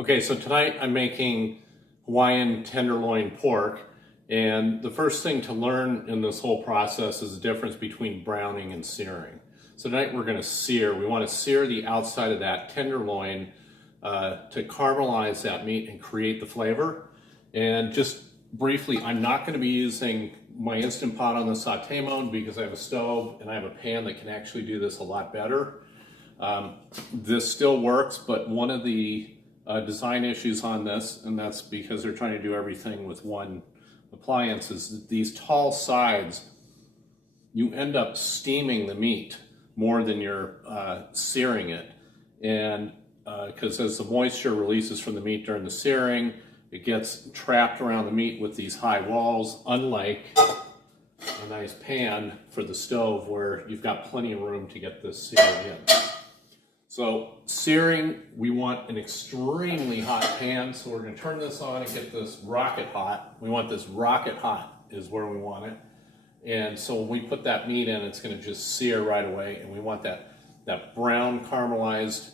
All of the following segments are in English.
Okay, so tonight I'm making Hawaiian tenderloin pork, and the first thing to learn in this whole process is the difference between browning and searing. So tonight we're going to sear. We want to sear the outside of that tenderloin to caramelize that meat and create the flavor. And just briefly, I'm not going to be using my Instant Pot on the saute mode because I have a stove and I have a pan that can actually do this a lot better. This still works, but one of the design issues on this, and that's because they're trying to do everything with one appliance, is these tall sides, you end up steaming the meat more than you're searing it. And because as the moisture releases from the meat during the searing, it gets trapped around the meat with these high walls, unlike a nice pan for the stove where you've got plenty of room to get this seared in. So searing, we want an extremely hot pan, so we're going to turn this on and get this rocket hot. We want this rocket hot is where we want it. And so when we put that meat in, it's going to just sear right away, and we want that brown caramelized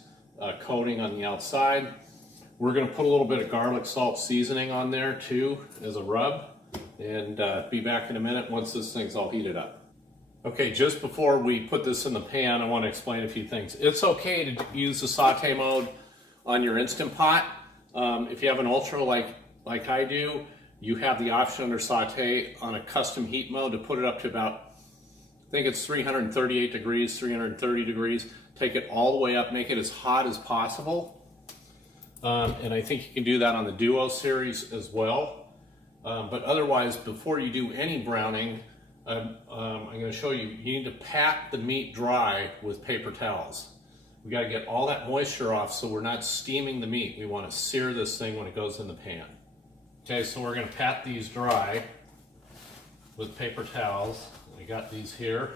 coating on the outside. We're going to put a little bit of garlic salt seasoning on there too as a rub, and be back in a minute once this thing's all heated up. Okay, just before we put this in the pan, I want to explain a few things. It's okay to use the saute mode on your Instant Pot. If you have an Ultra like I do, you have the option under saute on a custom heat mode to put it up to about, I think it's 338 degrees, 330 degrees. Take it all the way up, make it as hot as possible. And I think you can do that on the Duo series as well. But otherwise, before you do any browning, I'm going to show you, you need to pat the meat dry with paper towels. We got to get all that moisture off so we're not steaming the meat. We want to sear this thing when it goes in the pan. Okay, so we're going to pat these dry with paper towels. We got these here.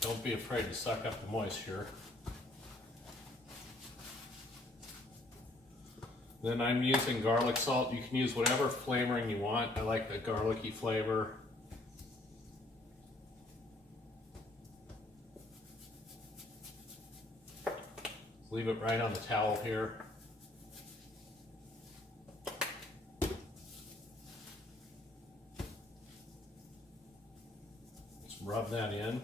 Don't be afraid to suck up the moisture. Then I'm using garlic salt. You can use whatever flavoring you want. I like the garlicky flavor. Leave it right on the towel here. Let's rub that in.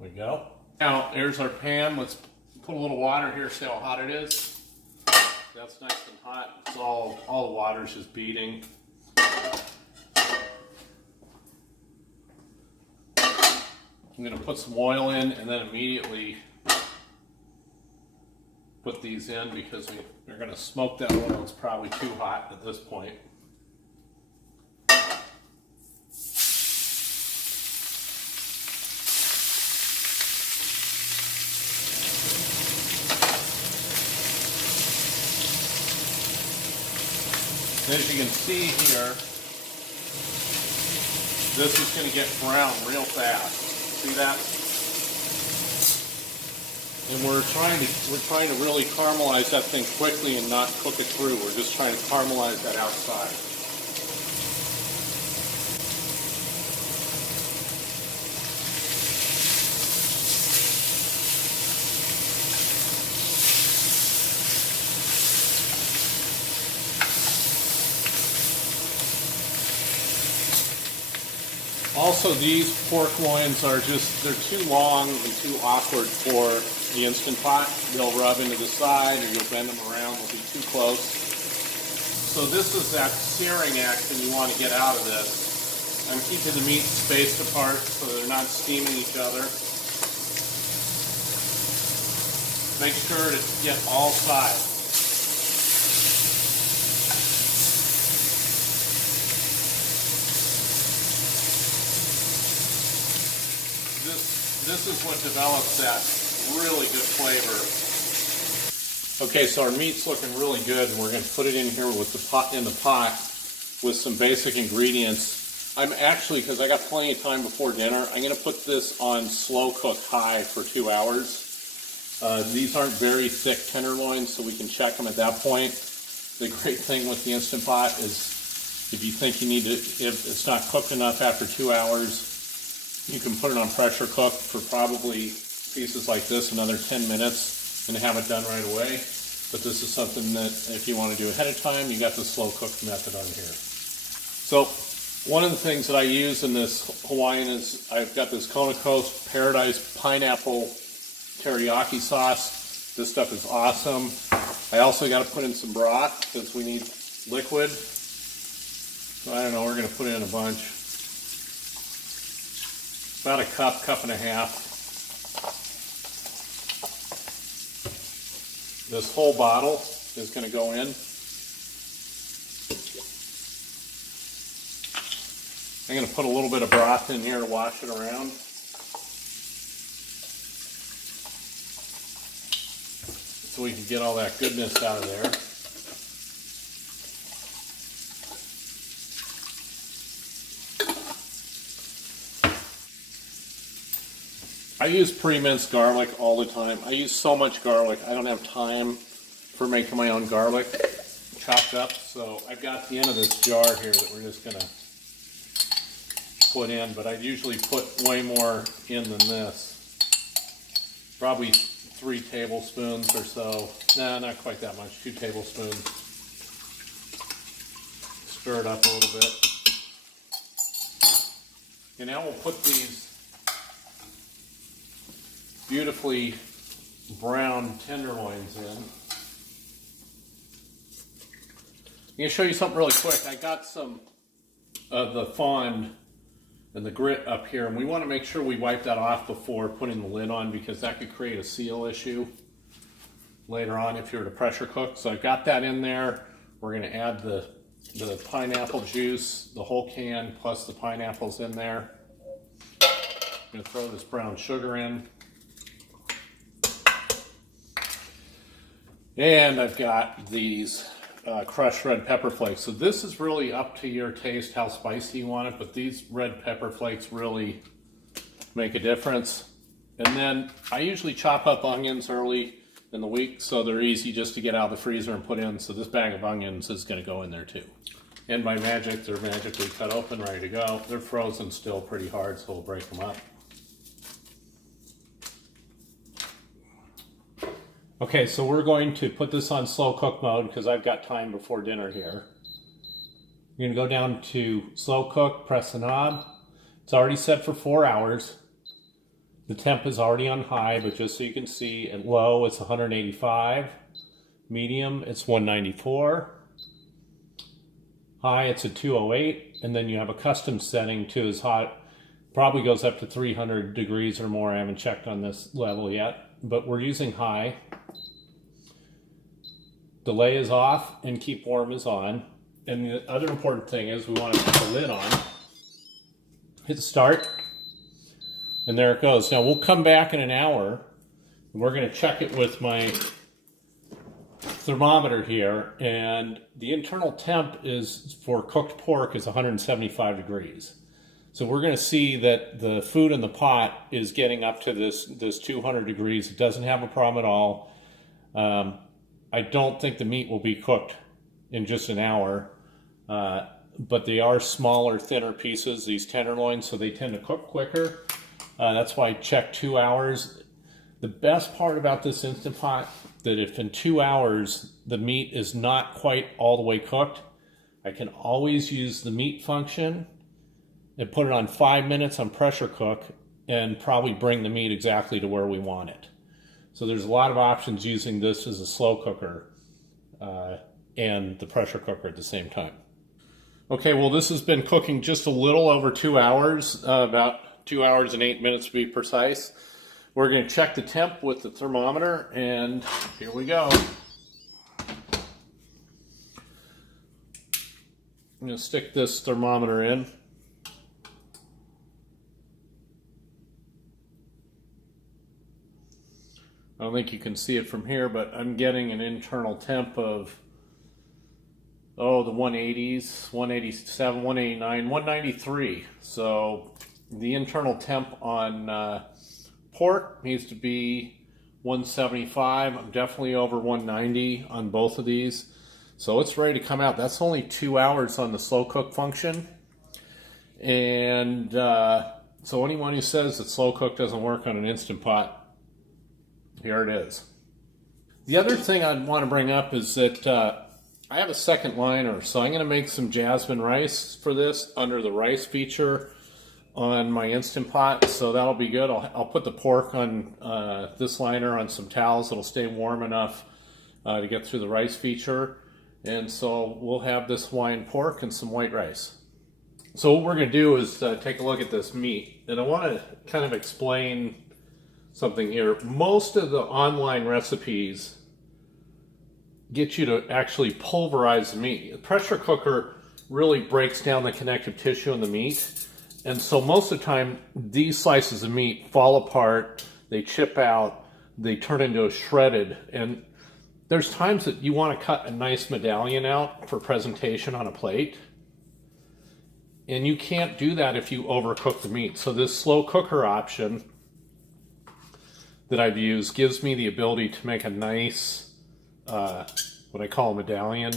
There we go. Now, there's our pan. Let's put a little water here, see how hot it is. That's nice and hot. It's all the water's just beating. I'm going to put some oil in and then immediately put these in because we're going to smoke that oil. It's probably too hot at this point. As you can see here, this is going to get brown real fast. See that? And we're trying to really caramelize that thing quickly and not cook it through. We're just trying to caramelize that outside. Also, these pork loins are they're too long and too awkward for the Instant Pot. They'll rub into the side or you'll bend them around, they'll be too close. So this is that searing action you want to get out of this. I'm keeping the meat spaced apart so they're not steaming each other. Make sure to get all sides. This is what develops that really good flavor. Okay, so our meat's looking really good, and we're going to put it in here with the pot with some basic ingredients. I'm actually, because I got plenty of time before dinner, I'm going to put this on slow cook high for 2 hours. These aren't very thick tenderloins, so we can check them at that point. The great thing with the Instant Pot is if you think you need to, if it's not cooked enough after 2 hours, you can put it on pressure cook for probably pieces like this another 10 minutes and have it done right away. But this is something that if you want to do ahead of time, you got the slow cooked method on here. So one of the things that I use in this Hawaiian is I've got this Kona Coast Paradise Pineapple Teriyaki sauce. This stuff is awesome. I also got to put in some broth because we need liquid. So I don't know, we're going to put in a bunch. About a cup, cup and a half. This whole bottle is going to go in. I'm going to put a little bit of broth in here to wash it around. So we can get all that goodness out of there. I use pre-minced garlic all the time. I use so much garlic, I don't have time for making my own garlic chopped up. So I've got the end of this jar here that we're just gonna put in, but I usually put way more in than this. Probably 3 tablespoons or so. Nah, not quite that much, 2 tablespoons. Stir it up a little bit. And now we'll put these beautifully brown tenderloins in. I'm going to show you something really quick. I got some of the fond and the grit up here, and we want to make sure we wipe that off before putting the lid on because that could create a seal issue later on if you were to pressure cook. So I've got that in there. We're going to add the pineapple juice, the whole can plus the pineapples in there. I'm going to throw this brown sugar in. And I've got these crushed red pepper flakes. So this is really up to your taste, how spicy you want it, but these red pepper flakes really make a difference. And then I usually chop up onions early in the week so they're easy just to get out of the freezer and put in. So this bag of onions is going to go in there too. And by magic, they're magically cut open, ready to go. They're frozen still pretty hard, so we'll break them up. Okay, so we're going to put this on slow cook mode because I've got time before dinner here. You're going to go down to slow cook, press the knob. It's already set for 4 hours. The temp is already on high, but just so you can see, at low it's 185. Medium, it's 194. High, it's at 208. And then you have a custom setting to as hot. Probably goes up to 300 degrees or more. I haven't checked on this level yet, but we're using high. Delay is off and keep warm is on. And the other important thing is we want to put the lid on. Hit start. And there it goes. Now we'll come back in an hour and we're going to check it with my thermometer here. And the internal temp is for cooked pork is 175 degrees. So we're going to see that the food in the pot is getting up to this 200 degrees. It doesn't have a problem at all. I don't think the meat will be cooked in just an hour, but they are smaller, thinner pieces, these tenderloins, so they tend to cook quicker. That's why I check 2 hours. The best part about this Instant Pot, that if in 2 hours the meat is not quite all the way cooked, I can always use the meat function and put it on 5 minutes on pressure cook and probably bring the meat exactly to where we want it. So there's a lot of options using this as a slow cooker and the pressure cooker at the same time. Okay, well this has been cooking just a little over 2 hours, about 2 hours and 8 minutes to be precise. We're going to check the temp with the thermometer, and here we go. I'm going to stick this thermometer in. I don't think you can see it from here, but I'm getting an internal temp of oh, the 180s, 187, 189, 193. So the internal temp on pork needs to be 175. I'm definitely over 190 on both of these. So it's ready to come out. That's only 2 hours on the slow cook function. And so anyone who says that slow cook doesn't work on an Instant Pot, here it is. The other thing I'd want to bring up is that I have a second liner, so I'm going to make some jasmine rice for this under the rice feature on my Instant Pot, so that'll be good. I'll put the pork on this liner on some towels. It'll stay warm enough to get through the rice feature, and so we'll have this Hawaiian pork and some white rice. So what we're going to do is take a look at this meat, and I want to kind of explain something here. Most of the online recipes get you to actually pulverize the meat. The pressure cooker really breaks down the connective tissue in the meat, and so most of the time these slices of meat fall apart, they chip out, they turn into a shredded, and there's times that you want to cut a nice medallion out for presentation on a plate, and you can't do that if you overcook the meat. So this slow cooker option that I've used gives me the ability to make a nice what I call a medallion,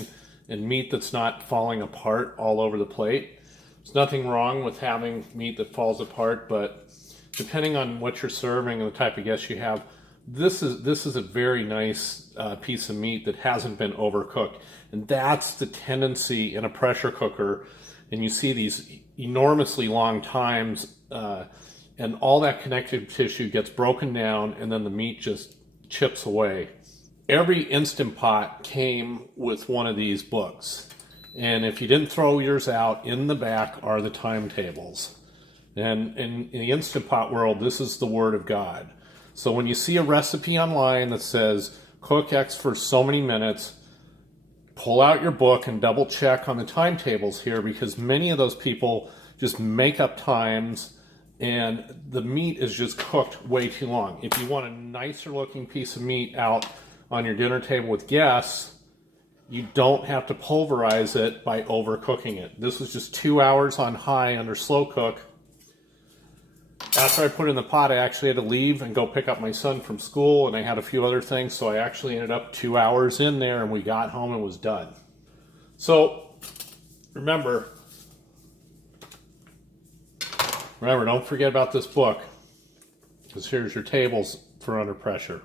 and meat that's not falling apart all over the plate. There's nothing wrong with having meat that falls apart, but depending on what you're serving and the type of guests you have, this is a very nice piece of meat that hasn't been overcooked. And that's the tendency in a pressure cooker, and you see these enormously long times, and all that connective tissue gets broken down, and then the meat just chips away. Every Instant Pot came with one of these books, and if you didn't throw yours out, in the back are the timetables. And in the Instant Pot world, this is the Word of God. So when you see a recipe online that says cook X for so many minutes, pull out your book and double check on the timetables here, because many of those people just make up times and the meat is just cooked way too long. If you want a nicer looking piece of meat out on your dinner table with guests, you don't have to pulverize it by overcooking it. This was just 2 hours on high under slow cook. After I put it in the pot, I actually had to leave and go pick up my son from school, and I had a few other things, so I actually ended up 2 hours in there, and we got home and was done. So remember, don't forget about this book, because here's your tables for under pressure.